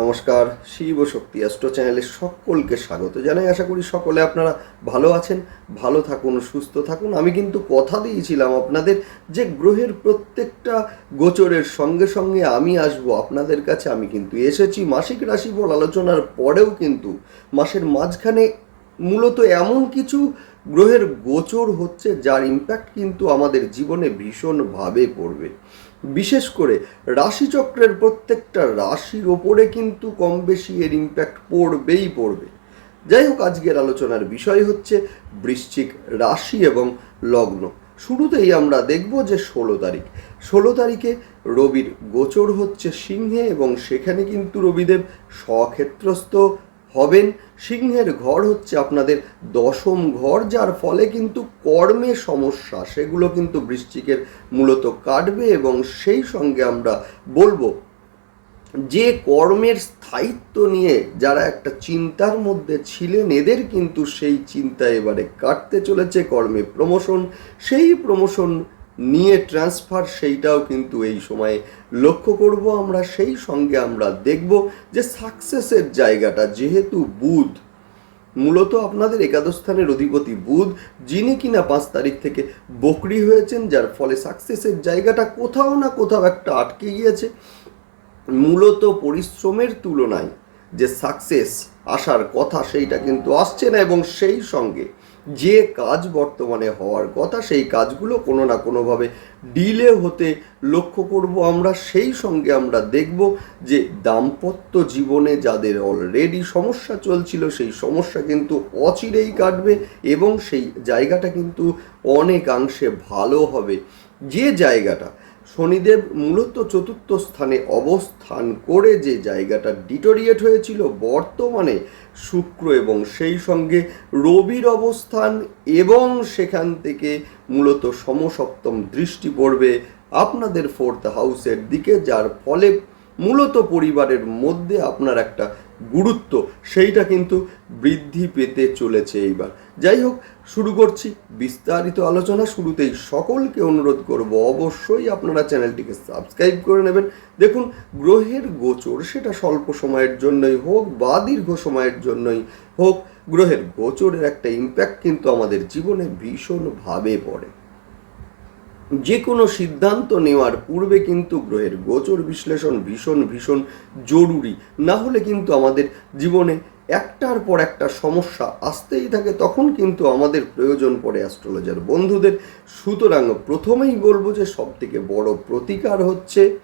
নমস্কার, শিব শক্তি অ্যাস্ট্রো চ্যানেলে সকলকে স্বাগত জানাই। আশা করি সকলে আপনারা ভালো আছেন, ভালো থাকুন, সুস্থ থাকুন। আমি কিন্তু কথা দিয়েছিলাম আপনাদের যে গ্রহের প্রত্যেকটা গোচরের সঙ্গে সঙ্গে আমি আসব। আপনাদের কাছে আমি কিন্তু এসেছি। মাসিক রাশিফল আলোচনার পরেও কিন্তু মাসের মাঝখানে মূলত এমন কিছু গ্রহের গোচর হচ্ছে যার ইম্প্যাক্ট কিন্তু আমাদের জীবনে ভীষণভাবে পড়বে। বিশেষ করে রাশিচক্রের প্রত্যেকটা রাশির ওপরে কিন্তু কম বেশি এর ইম্প্যাক্ট পড়বেই পড়বে। যাই হোক, আজকের আলোচনার বিষয় হচ্ছে বৃশ্চিক রাশি এবং লগ্ন। শুরুতেই আমরা দেখব যে ষোলো তারিখ। ষোলো তারিখে রবির গোচর হচ্ছে সিংহে এবং সেখানে কিন্তু রবিদেব স্বক্ষেত্রস্থ। হবেন, সিংহের ঘর হচ্ছে আপনাদের দশম ঘর, যার ফলে কিন্তু কর্মে সমস্যা, সেগুলো কিন্তু বৃশ্চিকের মূলত কাটবে এবং সেই সঙ্গে আমরা বলব যে কর্মের স্থায়িত্ব নিয়ে যারা একটা চিন্তার মধ্যে ছিলেন, এদের কিন্তু সেই চিন্তা এবারে কাটতে চলেছে কর্মে প্রমোশন সেই প্রমোশন নিয়ে ট্রান্সফার সেইটাও কিন্তু এই সময়ে লক্ষ্য করব। আমরা সেই সঙ্গে আমরা দেখব যে সাকসেসের জায়গাটা, যেহেতু বুধ, মূলত আপনাদের একাদশ স্থানের অধিপতি বুধ, যিনি কিনা পাঁচ তারিখ থেকে বকরি হয়েছেন, যার ফলে সাকসেসের জায়গাটা কোথাও না কোথাও একটা আটকে গিয়েছে। মূলত পরিশ্রমের তুলনায় যে সাকসেস আসার কথা, সেইটা কিন্তু আসছে না এবং সেই সঙ্গে যে কাজ বর্তমানে হওয়ার কথা, সেই কাজগুলো কোনো না কোনোভাবে ডিলে হতে লক্ষ্য করব। আমরা সেই সঙ্গে আমরা দেখব যে দাম্পত্য জীবনে যাদের অলরেডি সমস্যা চলছিল, সেই সমস্যা কিন্তু অচিরেই কাটবে এবং সেই জায়গাটা কিন্তু অনেকাংশে ভালো হবে। যে জায়গাটা শনিদেব মূলত চতুর্থ স্থানে অবস্থান করে যে জায়গাটা ডিটোরিয়েট হয়েছিল, বর্তমানে শুক্র এবং সেই সঙ্গে রবির অবস্থান এবং সেখান থেকে মূলত সমসপ্তম দৃষ্টি পড়বে আপনাদের ফোর্থ হাউসের দিকে, যার ফলে মূলত পরিবারের মধ্যে আপনার একটা গুরুত্ব, সেইটা কিন্তু বৃদ্ধি পেতে চলেছে এইবার। যাই হোক, শুরু করছি বিস্তারিত আলোচনা শুরুতেই সকলকে অনুরোধ করব অবশ্যই আপনারা চ্যানেলটিকে সাবস্ক্রাইব করে নেবেন। দেখুন, গ্রহের গোচর সেটা স্বল্প সময়ের জন্যই হোক বা দীর্ঘ সময়ের জন্যই হোক, গ্রহের গোচরের একটা ইম্প্যাক্ট কিন্তু আমাদের জীবনে ভীষণভাবে পড়ে। যে কোনো সিদ্ধান্ত নেওয়ার পূর্বে কিন্তু গ্রহের গোচর বিশ্লেষণ ভীষণ ভীষণ জরুরি। না হলে কিন্তু আমাদের জীবনে একটার পর একটা সমস্যা আসতেই থাকে, তখন কিন্তু আমাদের প্রয়োজন পড়ে অ্যাস্ট্রোলজার বন্ধুদের। সুতরাং প্রথমেই বলব যে সব থেকে বড় প্রতিকার হচ্ছে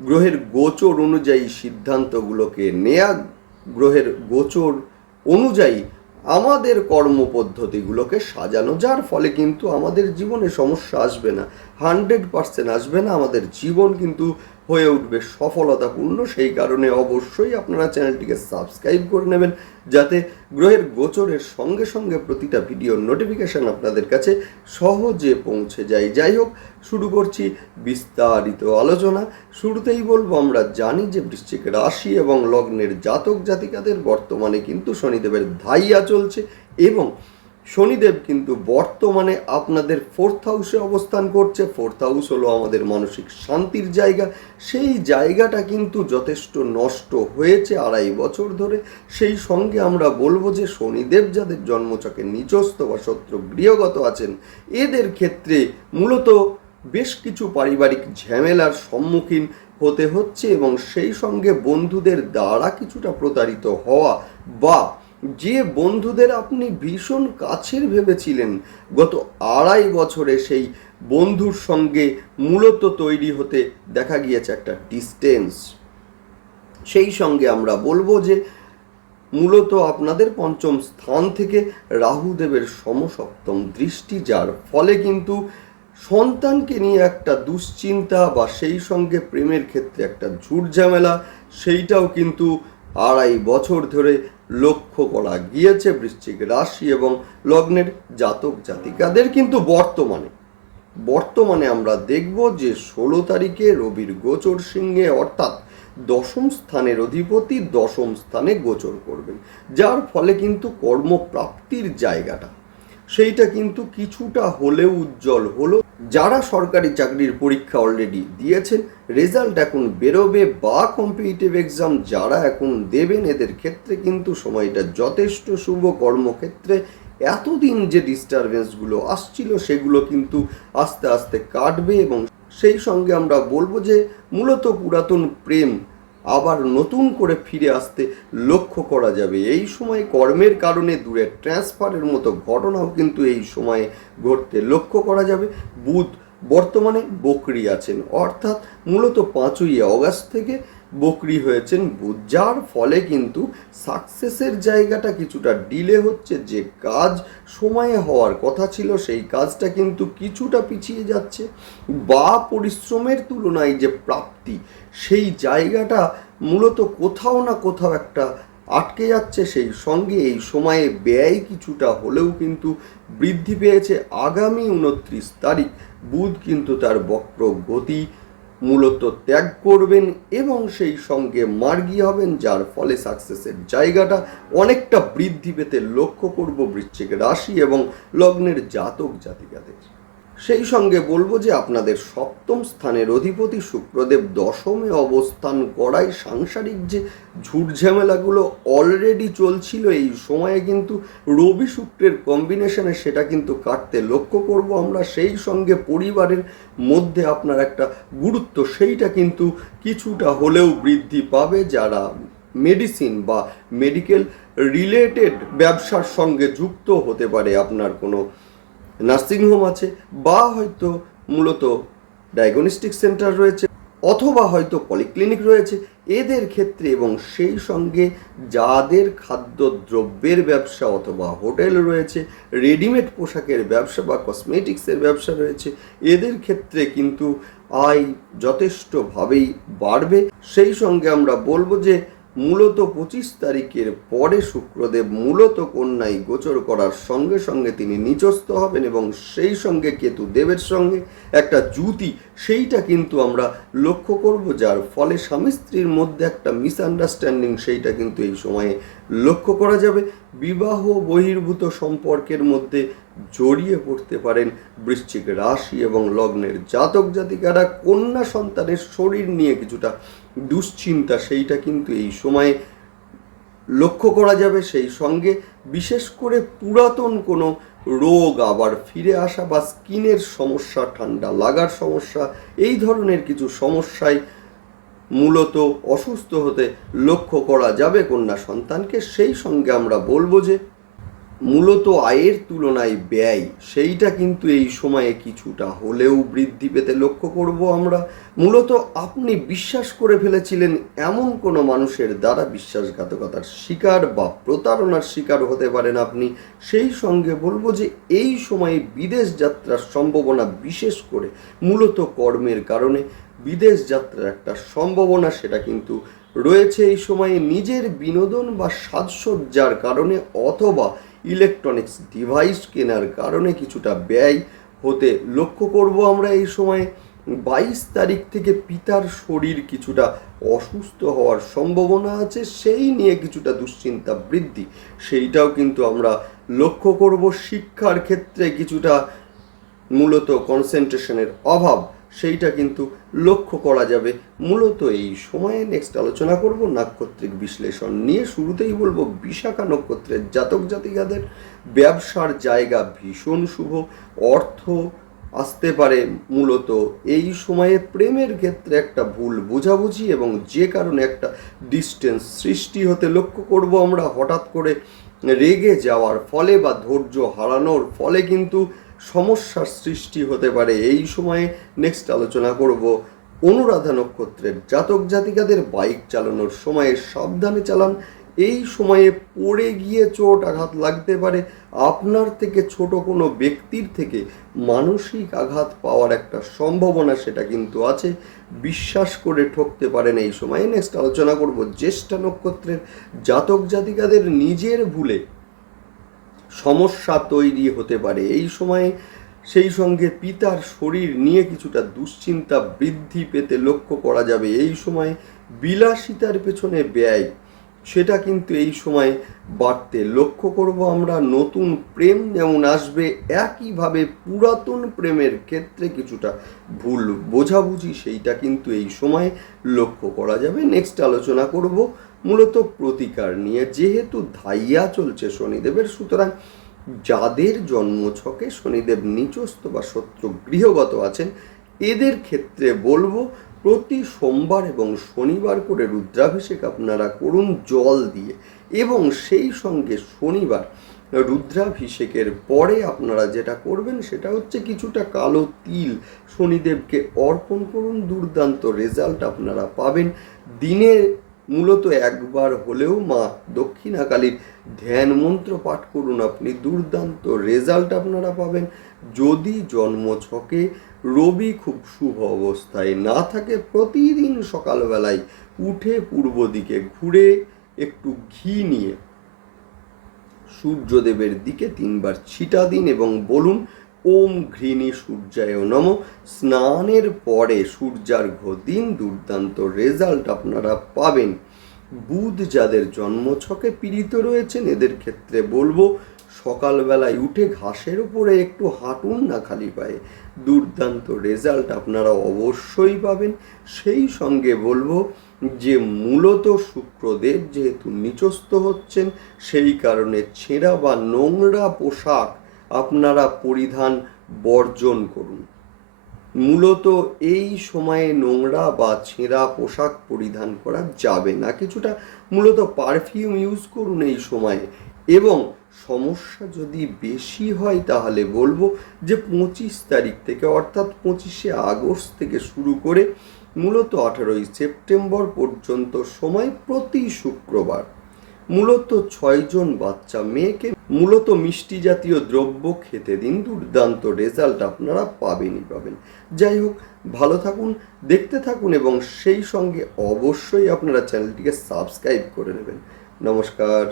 গ্রহের গোচর অনুযায়ী সিদ্ধান্তগুলোকে নেয়া। গ্রহের গোচর অনুযায়ী আমাদের কর্ম পদ্ধতিগুলোকে সাজানো, যার ফলে কিন্তু আমাদের জীবনে সমস্যা আসবে না। হান্ড্রেড পার্সেন্ট আসবে না, আমাদের জীবন কিন্তু হয়ে উঠবে। সফলতাপূর্ণ সেই কারণে অবশ্যই আপনারা চ্যানেলটিকে সাবস্ক্রাইব করে নেবেন, যাতে গ্রহের গোচরের সঙ্গে সঙ্গে প্রতিটা ভিডিওর নোটিফিকেশান আপনাদের কাছে সহজে পৌঁছে যায়। যাই হোক, শুরু করছি বিস্তারিত আলোচনা। শুরুতেই বলব, আমরা জানি যে বৃশ্চিক রাশি এবং লগ্নের জাতক জাতিকাদের বর্তমানে কিন্তু শনিদেবের ধাইয়া চলছে এবং শনিদেব কিন্তু বর্তমানে আপনাদের ফোর্থ হাউসে অবস্থান করছে। ফোর্থ হাউস হলো আমাদের মানসিক শান্তির জায়গা। সেই জায়গাটা কিন্তু যথেষ্ট নষ্ট হয়েছে আড়াই বছর ধরে। সেই সঙ্গে আমরা বলব যে শনিদেব যাদের জন্মচকে নিচস্থ বা শত্রু গৃহগত আছেন, এদের ক্ষেত্রে মূলত বেশ কিছু পারিবারিক ঝামেলার সম্মুখীন হতে হচ্ছে এবং সেই সঙ্গে বন্ধুদের দ্বারা কিছুটা প্রতারিত হওয়া বা যে বন্ধুদের আপনি ভীষণ কাছের ভেবেছিলেন, গত আড়াই বছরে সেই বন্ধুর সঙ্গে মূলত তৈরি হতে দেখা গিয়েছে একটা ডিস্টেন্স সেই সঙ্গে আমরা বলব যে, মূলত আপনাদের পঞ্চম স্থান থেকে রাহুদেবের সমসপ্তম দৃষ্টি যার ফলে কিন্তু সন্তানকে নিয়ে একটা দুশ্চিন্তা বা সেই সঙ্গে প্রেমের ক্ষেত্রে একটা ঝুট ঝামেলা, সেইটাও কিন্তু আড়াই বছর ধরে লক্ষ্য করা গিয়েছে বৃশ্চিক রাশি এবং লগ্নের জাতক জাতিকাদের কিন্তু বর্তমানে। বর্তমানে আমরা দেখব যে ষোলো তারিখে রবির গোচর সিংহে অর্থাৎ দশম স্থানের অধিপতি দশম স্থানে গোচর করবেন, যার ফলে কিন্তু কর্মপ্রাপ্তির জায়গাটা সেইটা কিন্তু কিছুটা হলেও উজ্জ্বল। হলো, যারা সরকারি চাকরির পরীক্ষা অলরেডি দিয়েছেন রেজাল্ট এখন বেরোবে, বা কম্পিটিটিভ এক্সাম যারা এখন দেবেন, এদের ক্ষেত্রে কিন্তু সময়টা যথেষ্ট শুভ কর্মক্ষেত্রে। এতদিন যে ডিস্টারবেন্সগুলো আসছিল, সেগুলো কিন্তু আস্তে আস্তে কাটবে এবং সেই সঙ্গে আমরা বলব যে, মূলত পুরাতন প্রেম আবার নতুন করে ফিরে আসতে লক্ষ্য করা যাবে। এই সময় কর্মের কারণে দূরে ট্রান্সফারের মতো ঘটনাও কিন্তু এই সময়ে ঘটতে লক্ষ্য করা যাবে। বুধ বর্তমানে বকরি আছেন। অর্থাৎ মূলত পাঁচই অগাস্ট থেকে বকরি হয়েছেন বুধ, যার ফলে কিন্তু সাকসেসের জায়গাটা কিছুটা ডিলে হচ্ছে। যে কাজ সময়ে হওয়ার কথা ছিল, সেই কাজটা কিন্তু কিছুটা পিছিয়ে যাচ্ছে। বা পরিশ্রমের তুলনায় যে প্রাপ্তি, সেই জায়গাটা মূলত কোথাও না কোথাও একটা আটকে যাচ্ছে। সেই সঙ্গে এই সময়ে ব্যয় কিছুটা হলেও কিন্তু বৃদ্ধি পেয়েছে। আগামী উনত্রিশ তারিখ, বুধ কিন্তু তার বক্র গতি মূলত ত্যাগ করবেন এবং সেই সঙ্গে মার্গী হবেন, যার ফলে সাকসেসের জায়গাটা অনেকটা বৃদ্ধি পেতে লক্ষ্য করব বৃশ্চিক রাশি এবং লগ্নের জাতক জাতিকাদের সেই সঙ্গে বলব যে আপনাদের সপ্তম স্থানের অধিপতি শুক্রদেব দশমে অবস্থান করায় সাংসারিক যে ঝুটঝামেলাগুলো অলরেডি চলছিল, এই সময়ে কিন্তু রবি শুক্রের কম্বিনেশনে সেটা কিন্তু কাটতে লক্ষ্য করব আমরা। সেই সঙ্গে পরিবারের মধ্যে আপনার একটা গুরুত্ব, সেইটা কিন্তু কিছুটা হলেও বৃদ্ধি পাবে যারা মেডিসিন বা মেডিকেল রিলেটেড ব্যবসার সঙ্গে যুক্ত হতে পারে। আপনার কোনো নার্সিংহোম আছে, বা হয়তো মূলত ডায়াগনস্টিক সেন্টার রয়েছে, অথবা হয়তো পলিক্লিনিক রয়েছে, এদের ক্ষেত্রে এবং সেই সঙ্গে যাদের খাদ্যদ্রব্যের ব্যবসা অথবা হোটেল রয়েছে, রেডিমেড পোশাকের ব্যবসা বা কসমেটিক্সের ব্যবসা রয়েছে, এদের ক্ষেত্রে কিন্তু আয় যথেষ্টভাবেই বাড়বে। সেই সঙ্গে আমরা বলব যে মূলত পঁচিশ তারিখের পরে শুক্রদেব মূলত কন্যায় গোচর করার সঙ্গে সঙ্গে তিনি নিচস্থ হবেন এবং সেই সঙ্গে কেতু দেবের সঙ্গে একটা জুতি সেইটা কিন্তু আমরা লক্ষ্য করব, যার ফলে স্বামী স্ত্রীর মধ্যে একটা মিসআন্ডারস্ট্যান্ডিং সেইটা কিন্তু এই সময়ে লক্ষ্য করা যাবে। বিবাহ বহির্ভূত সম্পর্কের মধ্যে জড়িয়ে পড়তে পারেন বৃশ্চিক রাশি এবং লগ্নের জাতক জাতিকারা। কন্যা সন্তানের শরীর নিয়ে কিছুটা দুশ্চিন্তা, সেইটা কিন্তু এই সময়ে লক্ষ্য করা যাবে। সেই সঙ্গে বিশেষ করে পুরাতন কোনো রোগ আবার ফিরে আসা বা স্কিনের সমস্যা, ঠান্ডা লাগার সমস্যা, এই ধরনের কিছু সমস্যায় মূলত অসুস্থ হতে লক্ষ্য করা যাবে কন্যা সন্তানকে। সেই সঙ্গে আমরা বলব যে মূলত আয়ের তুলনায় ব্যয়, সেইটা কিন্তু এই সময়ে কিছুটা হলেও বৃদ্ধি পেতে লক্ষ্য করব আমরা। মূলত আপনি বিশ্বাস করে ফেলেছিলেন এমন কোনো মানুষের দ্বারা বিশ্বাসঘাতকতার শিকার বা প্রতারণার শিকার হতে পারেন আপনি। সেই সঙ্গে বলব যে এই সময়ে বিদেশ যাত্রার সম্ভাবনা বিশেষ করে মূলত কর্মের কারণে বিদেশ যাত্রার একটা সম্ভাবনা সেটা কিন্তু রয়েছে এই সময়ে নিজের বিনোদন বা সাজসজ্জার কারণে অথবা ইলেকট্রনিক্স ডিভাইস কেনার কারণে কিছুটা ব্যয় হতে লক্ষ্য করব আমরা এই সময়ে। বাইশ তারিখ থেকে পিতার শরীর কিছুটা অসুস্থ হওয়ার সম্ভাবনা আছে, সেই নিয়ে কিছুটা দুশ্চিন্তা বৃদ্ধি। সেইটাও কিন্তু আমরা লক্ষ্য করব। শিক্ষার ক্ষেত্রে কিছুটা মূলত কনসেন্ট্রেশনের অভাব। সেইটা কিন্তু লক্ষ্য করা যাবে। মূলত এই সময়ে নেক্সট আলোচনা করব নাক্ষত্রিক বিশ্লেষণ নিয়ে। শুরুতেই বলব বিশাখা নক্ষত্রের জাতক জাতিকাদের। ব্যবসার জায়গা ভীষণ শুভ। অর্থ আসতে পারে মূলত এই সময়ে প্রেমের ক্ষেত্রে একটা ভুল বোঝাবুঝি এবং যে কারণে একটা ডিস্টেন্স সৃষ্টি হতে লক্ষ্য করব আমরা। হঠাৎ করে রেগে যাওয়ার ফলে বা ধৈর্য হারানোর ফলে কিন্তু সমস্যার সৃষ্টি হতে পারে। এই সময়ে নেক্সট আলোচনা করব অনুরাধা নক্ষত্রের। জাতক জাতিকাদের বাইক চালানোর সময়ে সাবধানে চালান। এই সময়ে পড়ে গিয়ে চোট আঘাত লাগতে পারে। আপনার থেকে ছোট কোনো ব্যক্তির থেকে মানসিক আঘাত পাওয়ার একটা সম্ভাবনা সেটা কিন্তু আছে। বিশ্বাস করে ঠকতে পারেন এই সময়ে। নেক্সট আলোচনা করব জ্যেষ্ঠা নক্ষত্রের। জাতক জাতিকাদের নিজের ভুলে সমস্যা তৈরি হতে পারে। এই সময়ে সেই সঙ্গে পিতার শরীর নিয়ে কিছুটা দুশ্চিন্তা বৃদ্ধি পেতে লক্ষ্য করা যাবে। এই সময় বিলাসিতার পেছনে ব্যয়, সেটা কিন্তু এই সময় বাড়তে। লক্ষ্য করব আমরা নতুন প্রেম যেমন আসবে, একইভাবে পুরাতন প্রেমের ক্ষেত্রে কিছুটা ভুল বোঝাবুঝি, সেইটা কিন্তু এই সময় লক্ষ্য করা যাবে। নেক্সট আলোচনা করব মূলত প্রতিকার নিয়ে, যেহেতু ধাইয়া চলছে শনিদেবের, সুতরাং যাদের জন্মছকে শনিদেব নিচস্থ বা শত্রু গৃহগত আছেন, এদের ক্ষেত্রে বলব প্রতি সোমবার এবং শনিবার করে রুদ্রাভিষেক আপনারা করুন জল দিয়ে। এবং সেই সঙ্গে শনিবার রুদ্রাভিষেকের পরে আপনারা যেটা করবেন, সেটা হচ্ছে কিছুটা কালো তিল শনিদেবকে অর্পণ করুন। দুর্দান্ত রেজাল্ট আপনারা পাবেন। দিনে মূলত একবার হলেও মা দক্ষিণাকালীর ধ্যান মন্ত্র পাঠ করুন। আপনি দুর্দান্ত রেজাল্ট আপনারা পাবেন। যদি জন্ম ছকে, রবি খুব শুভ অবস্থায়। না থাকে প্রতিদিন সকালবেলায় উঠে পূর্ব দিকে ঘুরে একটু ঘি নিয়ে সূর্যদেবের দিকে তিনবার ছিটা দিন এবং বলুন ওম ঘৃণী সূর্যায় নম। স্নানের পরে সূর্যার্ঘ দিন দুর্দান্ত রেজাল্ট আপনারা পাবেন। বুধ যাদের জন্মছকে পীড়িত রয়েছেন, এদের ক্ষেত্রে বলব, সকালবেলায় উঠে ঘাসের উপরে একটু হাঁটুন না খালি পায়ে। দুর্দান্ত রেজাল্ট আপনারা অবশ্যই পাবেন। সেই সঙ্গে বলব যে, মূলত শুক্রদেব যেহেতু নিচস্থ হচ্ছেন, সেই কারণে ছেঁড়া বা নোংরা পোশাক আপনারা পরিধান বর্জন করুন। মূলত এই সময়ে নোংরা বা ছেঁড়া পোশাক পরিধান করা যাবে না। কিছুটা মূলত পারফিউম ইউজ করুন এই সময়ে। এবং সমস্যা যদি বেশি হয় তাহলে বলব যে পঁচিশ তারিখ থেকে অর্থাৎ পঁচিশে আগস্ট থেকে শুরু করে মূলত আঠারোই সেপ্টেম্বর পর্যন্ত সময় প্রতি শুক্রবার। মূলত ছয়জন বাচ্চা মেয়েকে মূলত মিষ্টি জাতীয় দ্রব্য খেতে দিন দুর্দান্ত রেজাল্ট আপনারা পাবেনই পাবেন। যাই হোক, ভালো থাকুন, দেখতে থাকুন এবং সেই সঙ্গে অবশ্যই আপনারা চ্যানেলটিকে সাবস্ক্রাইব করে নেবেন। নমস্কার।